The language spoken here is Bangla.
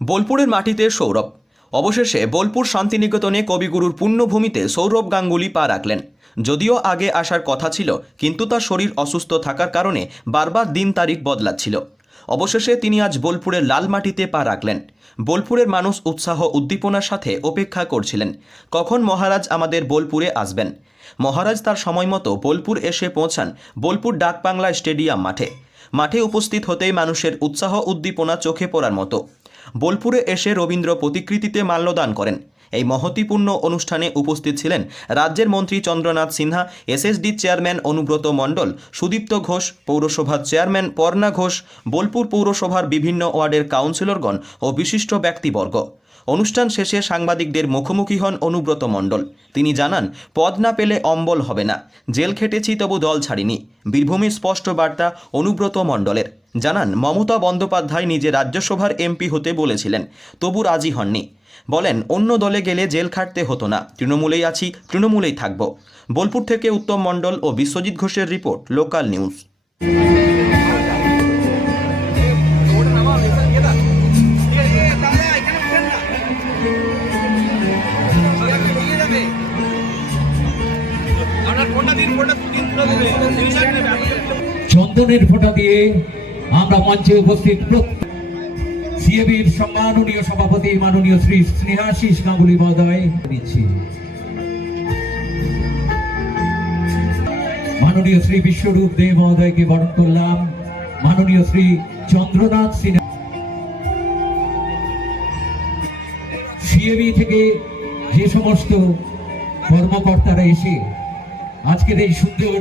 বোলপুরের মাটিতে সৌরভ। অবশেষে বোলপুর শান্তিনিকেতনে কবিগুরুর পুণ্যভূমিতে সৌরভ গাঙ্গুলি পা রাখলেন। যদিও আগে আসার কথা ছিল, কিন্তু তার শরীর অসুস্থ থাকার কারণে বারবার দিন তারিখ বদলাচ্ছিল। অবশেষে তিনি আজ বোলপুরের লাল মাটিতে পা রাখলেন। বোলপুরের মানুষ উৎসাহ উদ্দীপনার সাথে অপেক্ষা করছিলেন, কখন মহারাজ আমাদের বোলপুরে আসবেন? মহারাজ তার সময় মতো বোলপুর এসে পৌঁছান বোলপুর ডাকবাংলা স্টেডিয়াম মাঠে। মাঠে উপস্থিত হতেই মানুষের উৎসাহ উদ্দীপনা চোখে পড়ার মতো। বোলপুরে এসে রবীন্দ্র প্রতিকৃতিতে মাল্যদান করেন। এই মহতিপূর্ণ অনুষ্ঠানে উপস্থিত ছিলেন রাজ্যের মন্ত্রী চন্দ্রনাথ সিনহা এসএসডি চেয়ারম্যান অনুব্রত মণ্ডল, সুদীপ্ত ঘোষ, পৌরসভার চেয়ারম্যান পর্ণা ঘোষ, বোলপুর পৌরসভার বিভিন্ন ওয়ার্ডের কাউন্সিলরগণ ও বিশিষ্ট ব্যক্তিবর্গ। অনুষ্ঠান শেষে সাংবাদিকদের মুখোমুখি হন অনুব্রত মণ্ডল। তিনি জানান, পদ না পেলে অম্বল হবে না। জেল খেটেছি তবু দল ছাড়িনি। বীরভূমির স্পষ্ট বার্তা অনুব্রত মণ্ডলের। জানান, মমতা বন্দ্যোপাধ্যায় নিজে রাজ্যসভার এমপি হতে বলেছিলেন, তবু রাজি হননি। বলেন, অন্য দলে গেলে জেল খাটতে হতো না, তৃণমূলেই আছি, তৃণমূলেই থাকব। বোলপুর থেকে উত্তম মণ্ডল ও বিশ্বজিৎ ঘোষের রিপোর্ট, লোকাল নিউজ। চন্দনের ফোঁটা দিয়ে আমরা মঞ্চে উপস্থিত সিএবির সম্মাননীয় সভাপতি মাননীয় শ্রী স্নেহাশিস গাঙ্গুলি মহোদয়। নিচ্ছি। মাননীয় শ্রী বিশ্বরূপ দে মহোদয়কে বরণ করলাম। মাননীয় শ্রী চন্দ্রনাথ সিনহা সিএবি থেকে যে সমস্ত কর্মকর্তারা এসে আজকের এই সুন্দর